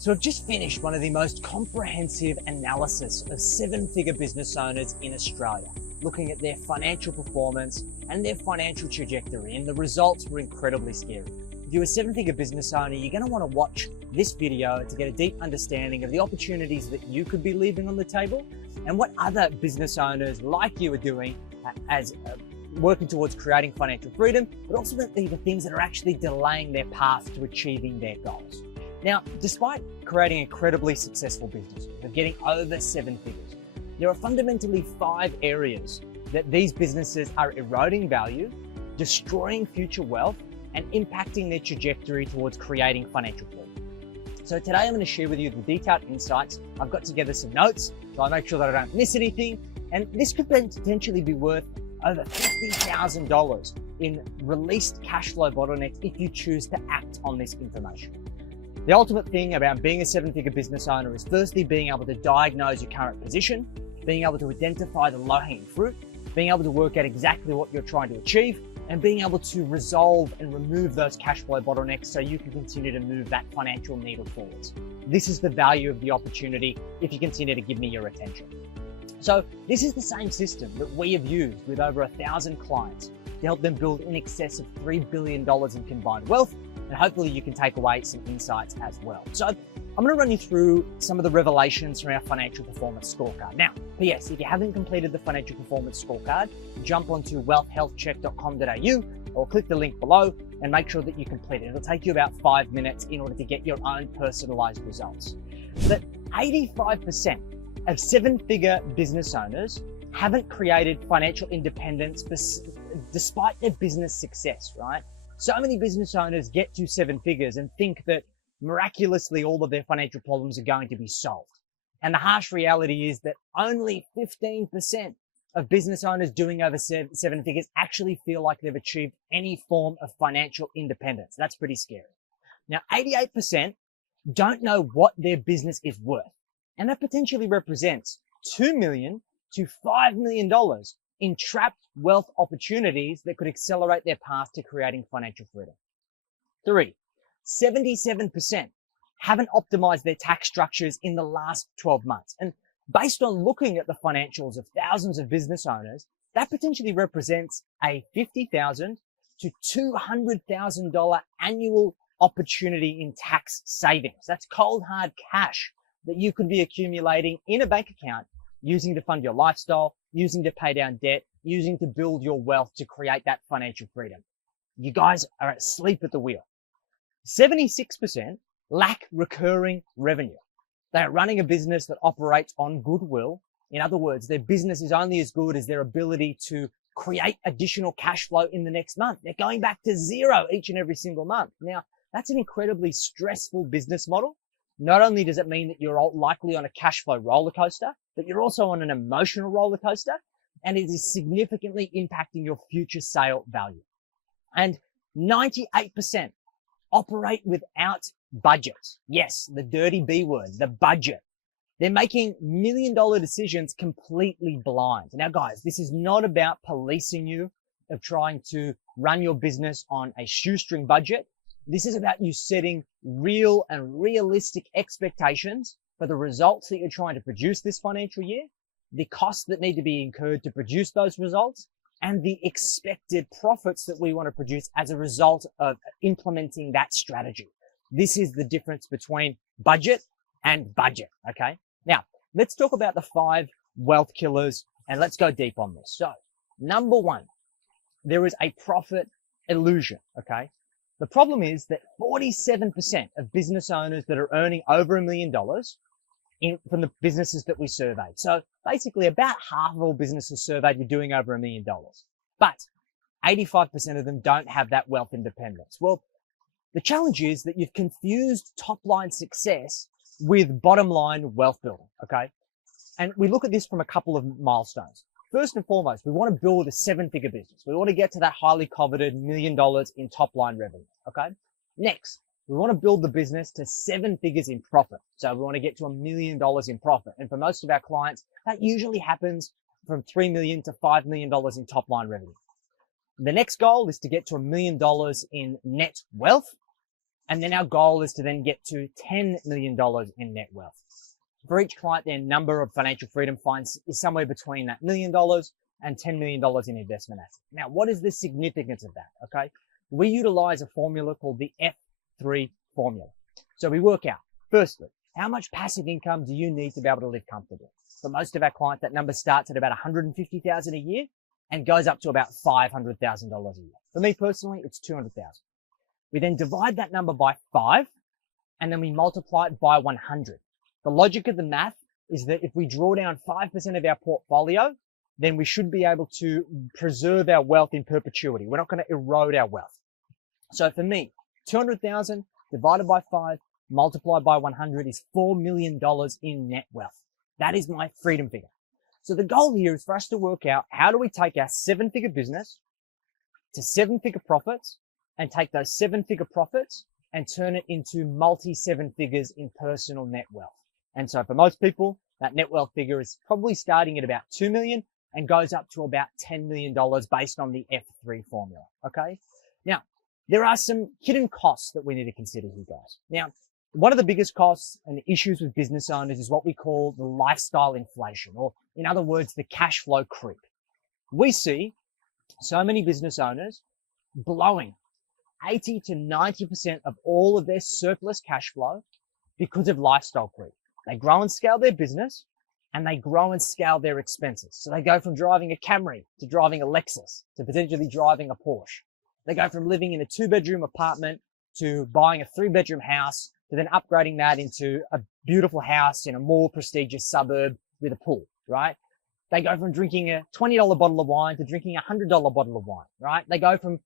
So I've just finished one of the most comprehensive analysis of seven-figure business owners in Australia, looking at their financial performance and their financial trajectory, and the results were incredibly scary. If you're a seven-figure business owner, you're going to want to watch this video to get a deep understanding of the opportunities that you could be leaving on the table and what other business owners like you are doing as working towards creating financial freedom, but also the things that are actually delaying their path to achieving their goals. Now, despite creating incredibly successful businesses of getting over seven figures, there are fundamentally 5 areas that these businesses are eroding value, destroying future wealth, and impacting their trajectory towards creating financial freedom. So today I'm going to share with you the detailed insights. I've got together some notes, so I make sure that I don't miss anything. And this could potentially be worth over $50,000 in released cash flow bottlenecks if you choose to act on this information. The ultimate thing about being a seven-figure business owner is firstly being able to diagnose your current position, being able to identify the low-hanging fruit, being able to work out exactly what you're trying to achieve, and being able to resolve and remove those cash flow bottlenecks so you can continue to move that financial needle forwards. This is the value of the opportunity if you continue to give me your attention. So this is the same system that we have used with over 1,000 clients to help them build in excess of $3 billion in combined wealth. And hopefully you can take away some insights as well. So I'm going to run you through some of the revelations from our financial performance scorecard. Now, P.S. if you haven't completed the financial performance scorecard, jump onto wealthhealthcheck.com.au or click the link below and make sure that you complete it. It'll take you about 5 minutes in order to get your own personalized results. But 85% of seven-figure business owners haven't created financial independence despite their business success, right? So many business owners get to seven figures and think that miraculously all of their financial problems are going to be solved. And the harsh reality is that only 15% of business owners doing over seven figures actually feel like they've achieved any form of financial independence. That's pretty scary. Now, 88% don't know what their business is worth. And that potentially represents $2 million to $5 million in trapped wealth opportunities that could accelerate their path to creating financial freedom. 3, 77% haven't optimized their tax structures in the last 12 months. And based on looking at the financials of thousands of business owners, that potentially represents a $50,000 to $200,000 annual opportunity in tax savings. That's cold hard cash that you could be accumulating in a bank account, using to fund your lifestyle, using to pay down debt, using to build your wealth to create that financial freedom. You guys are asleep at the wheel. 76% lack recurring revenue. They are running a business that operates on goodwill. In other words, their business is only as good as their ability to create additional cash flow in the next month. They're going back to zero each and every single month. Now, that's an incredibly stressful business model. Not only does it mean that you're likely on a cash flow roller coaster, but you're also on an emotional roller coaster, and it is significantly impacting your future sale value. And 98% operate without budget. Yes, the dirty B word, the budget. They're making million-dollar decisions completely blind. Now, guys, this is not about policing you of trying to run your business on a shoestring budget. This is about you setting real and realistic expectations for the results that you're trying to produce this financial year, the costs that need to be incurred to produce those results, and the expected profits that we want to produce as a result of implementing that strategy. This is the difference between budget and budget, okay? Now, let's talk about the 5 wealth killers, and let's go deep on this. So, number 1, there is a profit illusion, okay? The problem is that 47% of business owners that are earning over $1 million from the businesses that we surveyed. So basically about half of all businesses surveyed were doing over $1 million. But 85% of them don't have that wealth independence. Well, the challenge is that you've confused top line success with bottom line wealth building, okay? And we look at this from a couple of milestones. First and foremost, we want to build a seven-figure business. We want to get to that highly coveted $1 million in top-line revenue, okay? Next, we want to build the business to 7 figures in profit. So we want to get to $1 million in profit. And for most of our clients, that usually happens from $3 million to $5 million in top-line revenue. The next goal is to get to $1 million in net wealth. And then our goal is to then get to $10 million in net wealth. For each client, their number of financial freedom finds is somewhere between that $1 million and $10 million in investment assets. Now, what is the significance of that? Okay. We utilize a formula called the F3 formula. So we work out, firstly, how much passive income do you need to be able to live comfortably? For most of our clients, that number starts at about $150,000 a year and goes up to about $500,000 a year. For me personally, it's $200,000. We then divide that number by 5, and then we multiply it by 100. The logic of the math is that if we draw down 5% of our portfolio, then we should be able to preserve our wealth in perpetuity. We're not going to erode our wealth. So for me, 200,000 divided by 5 multiplied by 100 is $4 million in net wealth. That is my freedom figure. So the goal here is for us to work out how do we take our 7-figure business to 7-figure profits and take those 7-figure profits and turn it into multi-7 figures in personal net wealth. And so for most people, that net wealth figure is probably starting at about 2 million and goes up to about $10 million based on the F3 formula. Okay. Now, there are some hidden costs that we need to consider here, guys. Now, one of the biggest costs and issues with business owners is what we call the lifestyle inflation, or in other words, the cash flow creep. We see so many business owners blowing 80 to 90% of all of their surplus cash flow because of lifestyle creep. They grow and scale their business and they grow and scale their expenses. So they go from driving a Camry to driving a Lexus to potentially driving a Porsche. They go from living in a 2-bedroom apartment to buying a 3-bedroom house to then upgrading that into a beautiful house in a more prestigious suburb with a pool, right? They go from drinking a $20 bottle of wine to drinking a $100 bottle of wine, right? They go from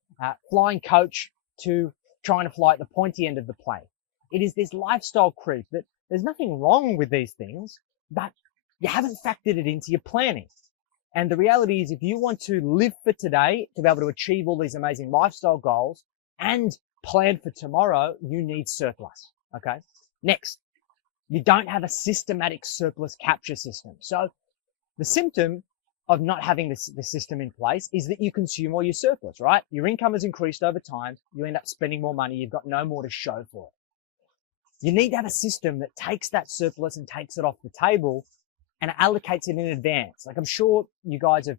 flying coach to trying to fly at the pointy end of the plane. It is this lifestyle creep that there's nothing wrong with these things, but you haven't factored it into your planning. And the reality is if you want to live for today, to be able to achieve all these amazing lifestyle goals and plan for tomorrow, you need surplus. Okay. Next, you don't have a systematic surplus capture system. So the symptom of not having the system in place is that you consume all your surplus, right? Your income has increased over time. You end up spending more money. You've got no more to show for it. You need to have a system that takes that surplus and takes it off the table and allocates it in advance. Like I'm sure you guys have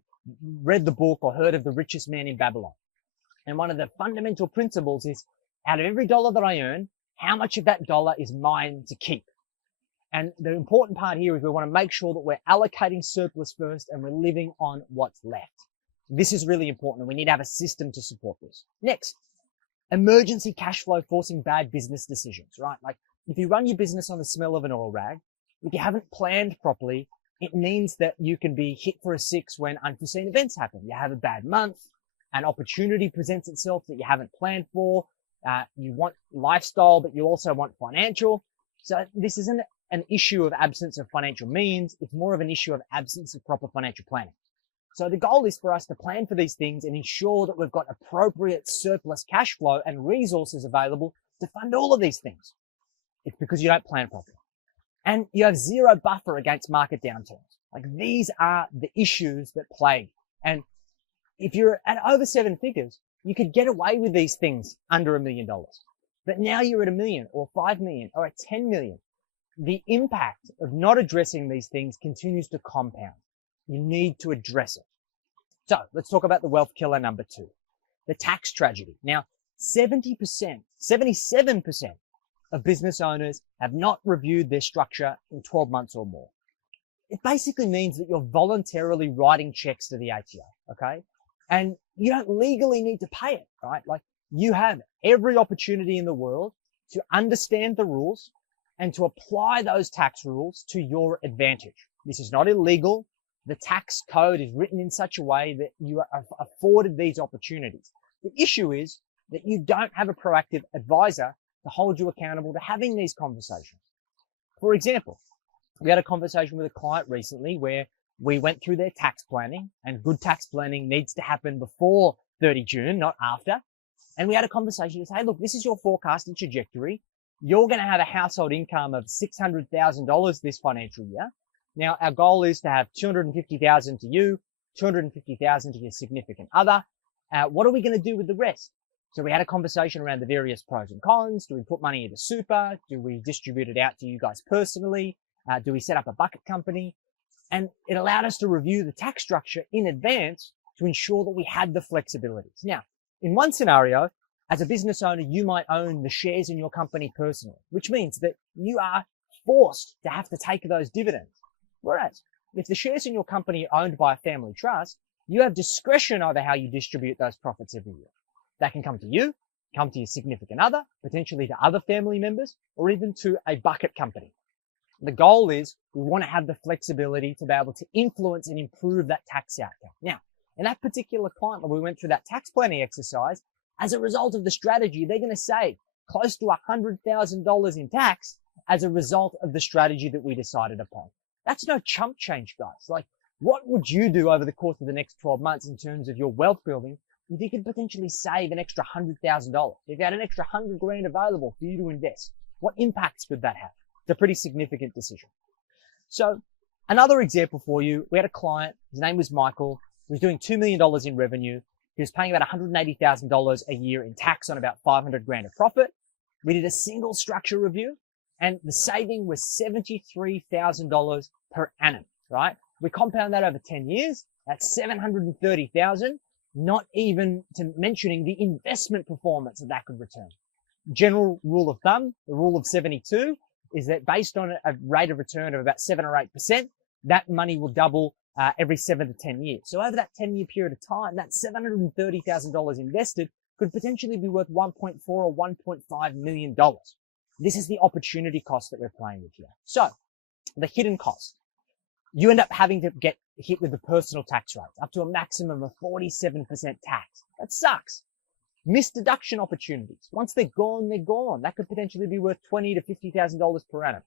read the book or heard of The Richest Man in Babylon. And one of the fundamental principles is out of every dollar that I earn, how much of that dollar is mine to keep? And the important part here is we want to make sure that we're allocating surplus first and we're living on what's left. This is really important and we need to have a system to support this. Next, emergency cash flow forcing bad business decisions, right? Like if you run your business on the smell of an oil rag, if you haven't planned properly, it means that you can be hit for a 6 when unforeseen events happen. You have a bad month, an opportunity presents itself that you haven't planned for. You want lifestyle, but you also want financial. So this isn't an issue of absence of financial means. It's more of an issue of absence of proper financial planning. So the goal is for us to plan for these things and ensure that we've got appropriate surplus cash flow and resources available to fund all of these things. It's because you don't plan properly. And you have zero buffer against market downturns. Like these are the issues that plague. And if you're at over 7 figures, you could get away with these things under $1 million. But now you're at $1 million or 5 million or at 10 million. The impact of not addressing these things continues to compound. You need to address it. So let's talk about the wealth killer number 2, the tax tragedy. Now, 77% of business owners have not reviewed their structure in 12 months or more. It basically means that you're voluntarily writing checks to the ATO, okay? And you don't legally need to pay it, right? Like you have every opportunity in the world to understand the rules and to apply those tax rules to your advantage. This is not illegal. The tax code is written in such a way that you are afforded these opportunities. The issue is that you don't have a proactive advisor to hold you accountable to having these conversations. For example, we had a conversation with a client recently where we went through their tax planning, and good tax planning needs to happen before 30 June, not after. And we had a conversation to say, look, this is your forecasted trajectory. You're going to have a household income of $600,000 this financial year. Now, our goal is to have $250,000 to you, $250,000 to your significant other. What are we going to do with the rest? So we had a conversation around the various pros and cons. Do we put money into super? Do we distribute it out to you guys personally? Do we set up a bucket company? And it allowed us to review the tax structure in advance to ensure that we had the flexibilities. Now, in one scenario, as a business owner, you might own the shares in your company personally, which means that you are forced to have to take those dividends. Whereas, if the shares in your company are owned by a family trust, you have discretion over how you distribute those profits every year. That can come to you, come to your significant other, potentially to other family members, or even to a bucket company. The goal is we want to have the flexibility to be able to influence and improve that tax outcome. Now, in that particular client, when we went through that tax planning exercise, as a result of the strategy, they're going to save close to $100,000 in tax as a result of the strategy that we decided upon. That's no chump change, guys. Like, what would you do over the course of the next 12 months in terms of your wealth building if you could potentially save an extra $100,000? If you had an extra 100 grand available for you to invest, what impacts could that have? It's a pretty significant decision. So another example for you, we had a client, his name was Michael, he was doing $2 million in revenue. He was paying about $180,000 a year in tax on about 500 grand of profit. We did a single structure review and the saving was $73,000 per annum, right? We compound that over 10 years. That's $730,000, not even to mentioning the investment performance that could return. General rule of thumb, the rule of 72, is that based on a rate of return of about 7 or 8%, that money will double every 7 to 10 years. So over that 10-year period of time, that $730,000 invested could potentially be worth $1.4 or $1.5 million. This is the opportunity cost that we're playing with here. So the hidden cost, you end up having to get hit with the personal tax rate up to a maximum of 47% tax. That sucks. Missed deduction opportunities. Once they're gone, they're gone. That could potentially be worth $20,000 to $50,000 per annum.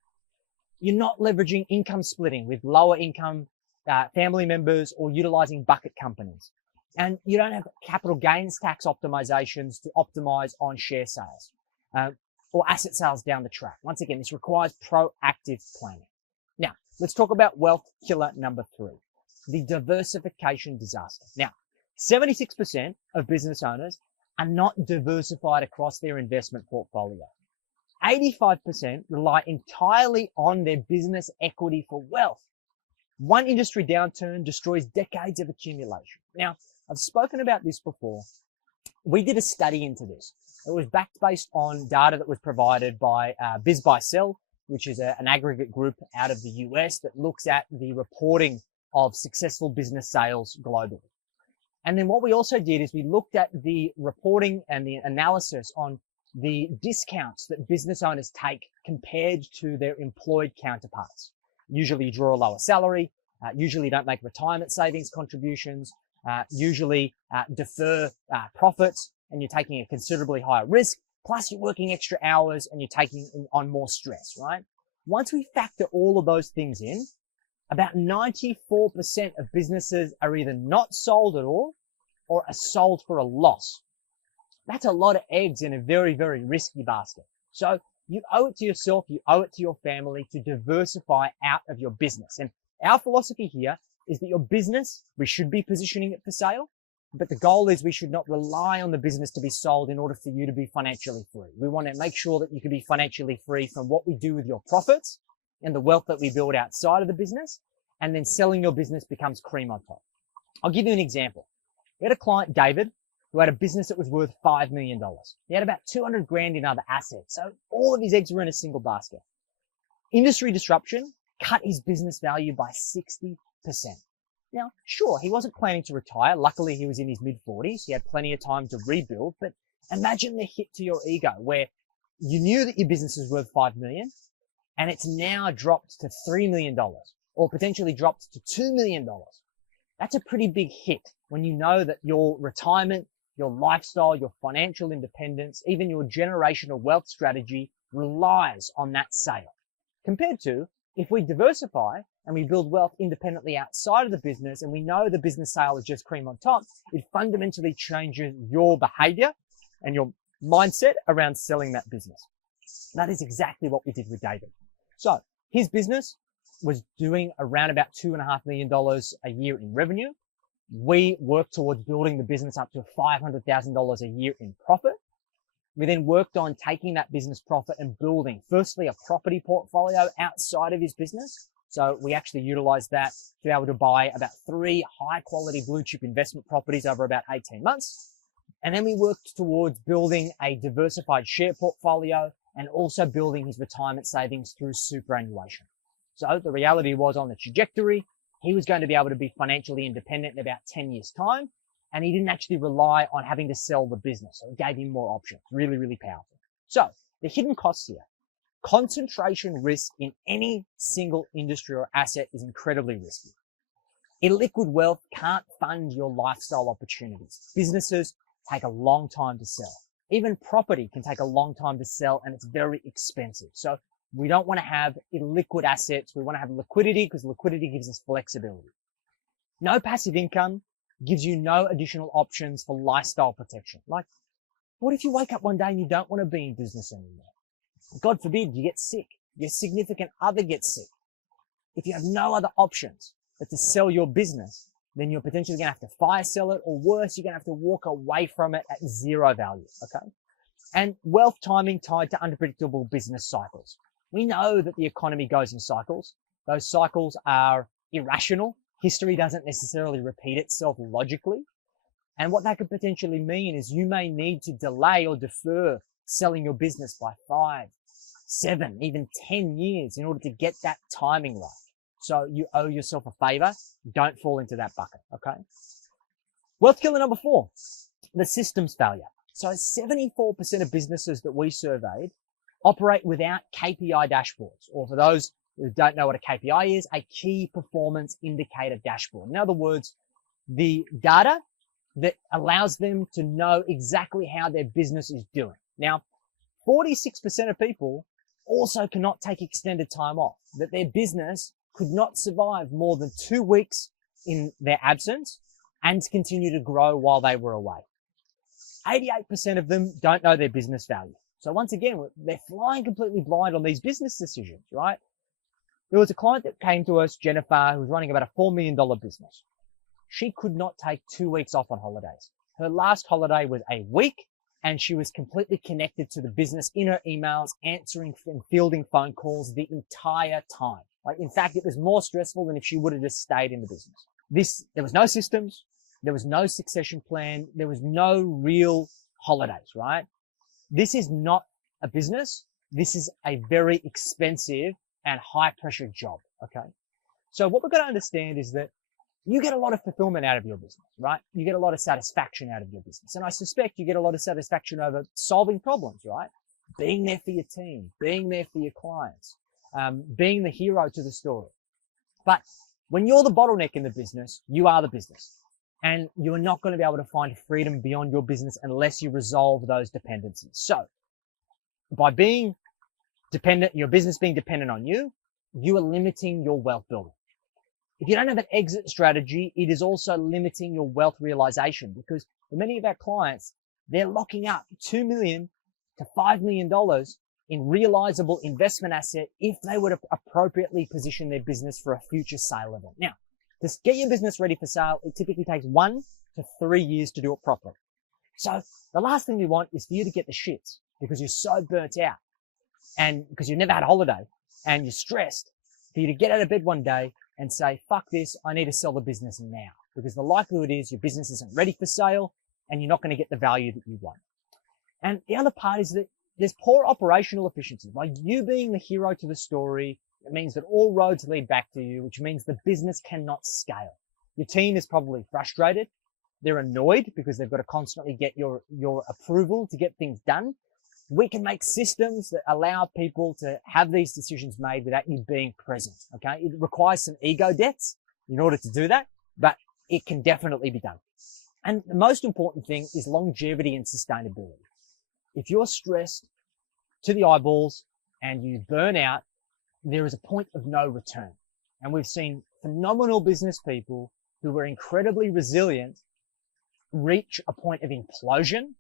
You're not leveraging income splitting with lower income family members or utilizing bucket companies. And you don't have capital gains tax optimizations to optimize on share sales or asset sales down the track. Once again, this requires proactive planning. Now, let's talk about wealth killer number 3, the diversification disaster. Now, 76% of business owners are not diversified across their investment portfolio. 85% rely entirely on their business equity for wealth. One industry downturn destroys decades of accumulation. Now, I've spoken about this before. We did a study into this. It was based on data that was provided by BizBuySell, which is an aggregate group out of the US that looks at the reporting of successful business sales globally. And then what we also did is we looked at the reporting and the analysis on the discounts that business owners take compared to their employed counterparts. Usually you draw a lower salary, usually don't make retirement savings contributions, usually defer profits, and you're taking a considerably higher risk, plus you're working extra hours and you're taking on more stress, right? Once we factor all of those things in, about 94% of businesses are either not sold at all or are sold for a loss. That's a lot of eggs in a very, very risky basket. So you owe it to yourself, you owe it to your family to diversify out of your business. And our philosophy here is that your business, we should be positioning it for sale, but the goal is we should not rely on the business to be sold in order for you to be financially free. We want to make sure that you can be financially free from what we do with your profits and the wealth that we build outside of the business, and then selling your business becomes cream on top. I'll give you an example. We had a client, David, who had a business that was worth $5 million. He had about 200 grand in other assets. So all of his eggs were in a single basket. Industry disruption cut his business value by 60%. Now, sure, he wasn't planning to retire. Luckily, he was in his mid-40s. He had plenty of time to rebuild. But imagine the hit to your ego where you knew that your business was worth $5 million and it's now dropped to $3 million or potentially dropped to $2 million. That's a pretty big hit when you know that your retirement, your lifestyle, your financial independence, even your generational wealth strategy relies on that sale. Compared to if we diversify and we build wealth independently outside of the business and we know the business sale is just cream on top, it fundamentally changes your behavior and your mindset around selling that business. That is exactly what we did with David. So his business was doing around about $2.5 million a year in revenue. We worked towards building the business up to $500,000 a year in profit. We then worked on taking that business profit and building, firstly, a property portfolio outside of his business. So we actually utilized that to be able to buy about 3 high-quality blue-chip investment properties over about 18 months. And then we worked towards building a diversified share portfolio and also building his retirement savings through superannuation. So the reality was, on the trajectory, he was going to be able to be financially independent in about 10 years' time. And he didn't actually rely on having to sell the business. So it gave him more options. Really, really powerful. So the hidden costs here. Concentration risk in any single industry or asset is incredibly risky. Illiquid wealth can't fund your lifestyle opportunities. Businesses take a long time to sell. Even property can take a long time to sell, and it's very expensive. So we don't want to have illiquid assets. We want to have liquidity, because liquidity gives us flexibility. No passive income gives you no additional options for lifestyle protection. Like, what if you wake up one day and you don't want to be in business anymore? God forbid you get sick. Your significant other gets sick. If you have no other options but to sell your business, then you're potentially going to have to fire sell it, or worse, you're going to have to walk away from it at zero value, okay? And wealth timing tied to unpredictable business cycles. We know that the economy goes in cycles. Those cycles are irrational. History doesn't necessarily repeat itself logically. And what that could potentially mean is you may need to delay or defer selling your business by 5, 7, even 10 years in order to get that timing right. So you owe yourself a favor. Don't fall into that bucket, okay? Wealth killer number 4, the systems failure. So 74% of businesses that we surveyed operate without KPI dashboards, or for those who don't know what a KPI is, a key performance indicator dashboard. In other words, the data that allows them to know exactly how their business is doing. Now, 46% of people also cannot take extended time off, that their business could not survive more than 2 weeks in their absence and continue to grow while they were away. 88% of them don't know their business value. So once again, they're flying completely blind on these business decisions, right? There was a client that came to us, Jennifer, who was running about a $4 million business. She could not take 2 weeks off on holidays. Her last holiday was a week, and she was completely connected to the business in her emails, answering and fielding phone calls the entire time. Like, in fact, it was more stressful than if she would have just stayed in the business. There was no systems. There was no succession plan. There was no real holidays, right? This is not a business. This is a very expensive and high pressure job. Okay. So what we've got to understand is that you get a lot of fulfillment out of your business, right? You get a lot of satisfaction out of your business. And I suspect you get a lot of satisfaction over solving problems, right? Being there for your team, being there for your clients, being the hero to the story. But when you're the bottleneck in the business, you are the business. And you're not going to be able to find freedom beyond your business unless you resolve those dependencies. So by being dependent, your business being dependent on you, you are limiting your wealth building. If you don't have an exit strategy, it is also limiting your wealth realization, because for many of our clients, they're locking up $2 million to $5 million in realizable investment asset if they were to appropriately position their business for a future sale event. Now, to get your business ready for sale, it typically takes 1 to 3 years to do it properly. So the last thing we want is for you to get the shits because you're so burnt out and because you've never had a holiday and you're stressed, for you to get out of bed one day and say, fuck this, I need to sell the business now, because the likelihood is your business isn't ready for sale and you're not going to get the value that you want. And the other part is that there's poor operational efficiency. By you being the hero to the story, it means that all roads lead back to you, which means the business cannot scale. Your team is probably frustrated. They're annoyed because they've got to constantly get your approval to get things done. We can make systems that allow people to have these decisions made without you being present, okay? It requires some ego deaths in order to do that, but it can definitely be done. And the most important thing is longevity and sustainability. If you're stressed to the eyeballs and you burn out, there is a point of no return. And we've seen phenomenal business people who were incredibly resilient reach a point of implosion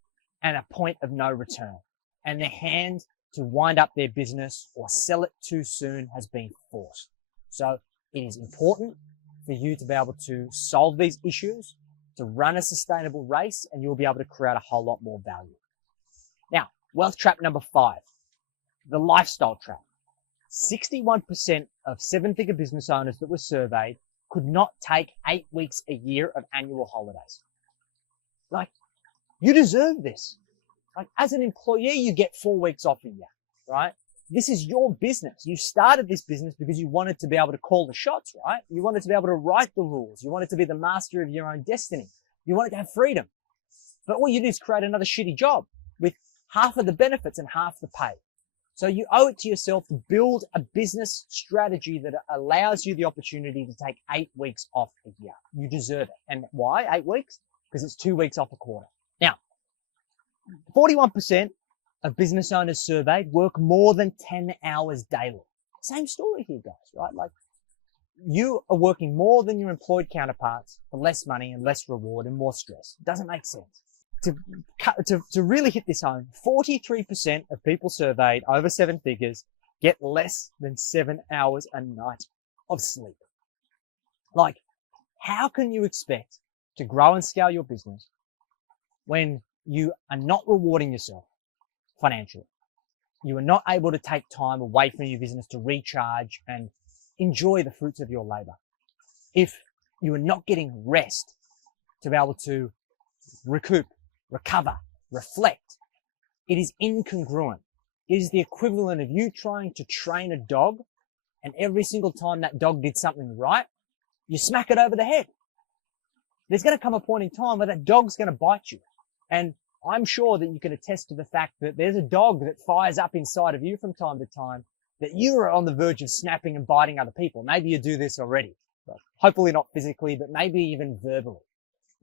and a point of no return. And their hand to wind up their business or sell it too soon has been forced. So it is important for you to be able to solve these issues, to run a sustainable race, and you'll be able to create a whole lot more value. Now, wealth trap number 5, the lifestyle trap. 61% of 7-figure business owners that were surveyed could not take 8 weeks a year of annual holidays. Like, you deserve this. Like, as an employee, you get 4 weeks off a year, right? This is your business. You started this business because you wanted to be able to call the shots, right? You wanted to be able to write the rules. You wanted to be the master of your own destiny. You wanted to have freedom. But all you do is create another shitty job with half of the benefits and half the pay. So you owe it to yourself to build a business strategy that allows you the opportunity to take 8 weeks off a year. You deserve it. And why 8 weeks? Because it's 2 weeks off a quarter. Now, 41% of business owners surveyed work more than 10 hours daily. Same story here, guys, right? Like, you are working more than your employed counterparts for less money and less reward and more stress. It doesn't make sense. To really hit this home, 43% of people surveyed over 7 figures get less than 7 hours a night of sleep. Like, how can you expect to grow and scale your business when you are not rewarding yourself financially? You are not able to take time away from your business to recharge and enjoy the fruits of your labor. If you are not getting rest to be able to recoup, recover, reflect, it is incongruent. It is the equivalent of you trying to train a dog, and every single time that dog did something right, you smack it over the head. There's going to come a point in time where that dog's going to bite you. And I'm sure that you can attest to the fact that there's a dog that fires up inside of you from time to time, that you are on the verge of snapping and biting other people. Maybe you do this already. Hopefully not physically, but maybe even verbally.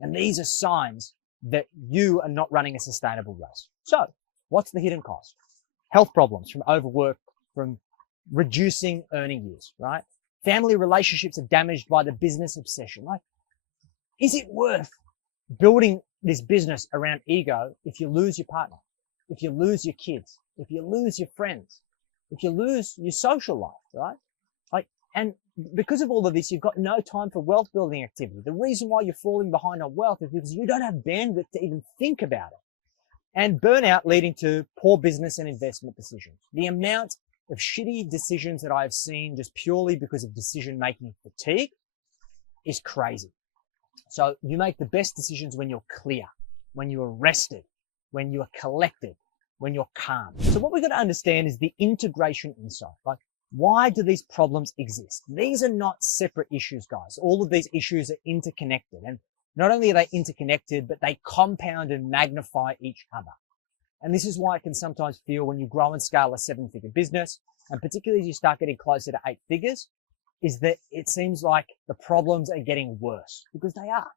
And these are signs that you are not running a sustainable race. So, what's the hidden cost? Health problems from overwork, from reducing earning years, right? Family relationships are damaged by the business obsession. Like, is it worth building this business around ego if you lose your partner, if you lose your kids, if you lose your friends, if you lose your social life, right? Like, and because of all of this, you've got no time for wealth building activity. The reason why you're falling behind on wealth is because you don't have bandwidth to even think about it. And burnout leading to poor business and investment decisions. The amount of shitty decisions that I've seen just purely because of decision-making fatigue is crazy. So you make the best decisions when you're clear, when you are rested, when you are collected, when you're calm. So what we've got to understand is the integration insight. Like, why do these problems exist? These are not separate issues, guys. All of these issues are interconnected. And not only are they interconnected, but they compound and magnify each other. And this is why it can sometimes feel when you grow and scale a 7-figure business, and particularly as you start getting closer to 8 figures, is that it seems like the problems are getting worse, because they are.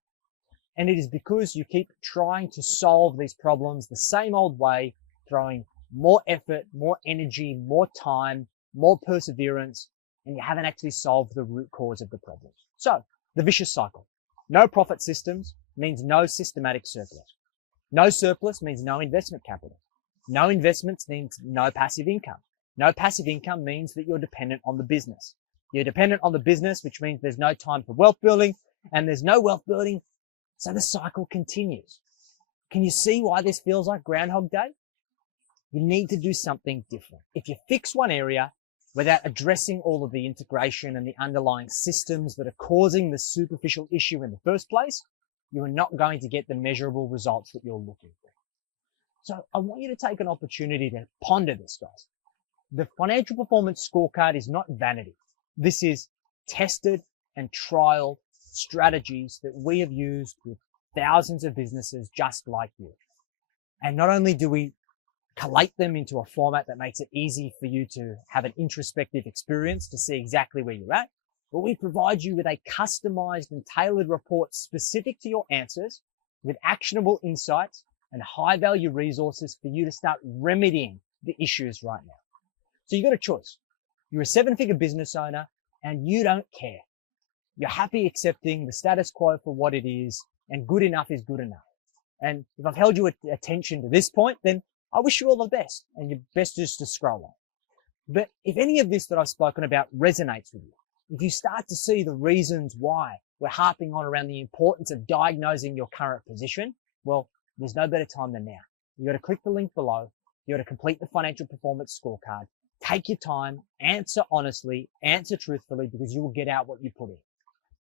And it is because you keep trying to solve these problems the same old way, throwing more effort, more energy, more time, more perseverance, and you haven't actually solved the root cause of the problems. So, the vicious cycle. No profit systems means no systematic surplus. No surplus means no investment capital. No investments means no passive income. No passive income means that you're dependent on the business. You're dependent on the business, which means there's no time for wealth building, and there's no wealth building, so the cycle continues. Can you see why this feels like Groundhog Day? You need to do something different. If you fix one area without addressing all of the integration and the underlying systems that are causing the superficial issue in the first place, you are not going to get the measurable results that you're looking for. So I want you to take an opportunity to ponder this, guys. The financial performance scorecard is not vanity. This is tested and trialed strategies that we have used with thousands of businesses just like you. And not only do we collate them into a format that makes it easy for you to have an introspective experience to see exactly where you're at, but we provide you with a customized and tailored report specific to your answers with actionable insights and high value resources for you to start remedying the issues right now. So you've got a choice. You're a 7-figure business owner and you don't care. You're happy accepting the status quo for what it is, and good enough is good enough. And if I've held your attention to this point, then I wish you all the best, and you're best just to scroll on. But if any of this that I've spoken about resonates with you, If you start to see the reasons why we're harping on around the importance of diagnosing your current position, well, there's no better time than now. You got to click the link below. You got to complete the financial performance scorecard. Take your time, answer honestly, answer truthfully, because you will get out what you put in.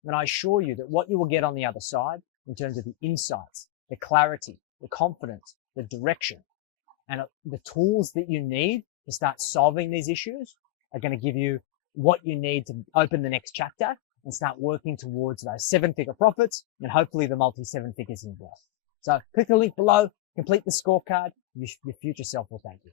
And I assure you that what you will get on the other side, in terms of the insights, the clarity, the confidence, the direction, and the tools that you need to start solving these issues, are going to give you what you need to open the next chapter and start working towards those 7-figure profits and hopefully the multi-7 figures in wealth. So click the link below, complete the scorecard. Your future self will thank you.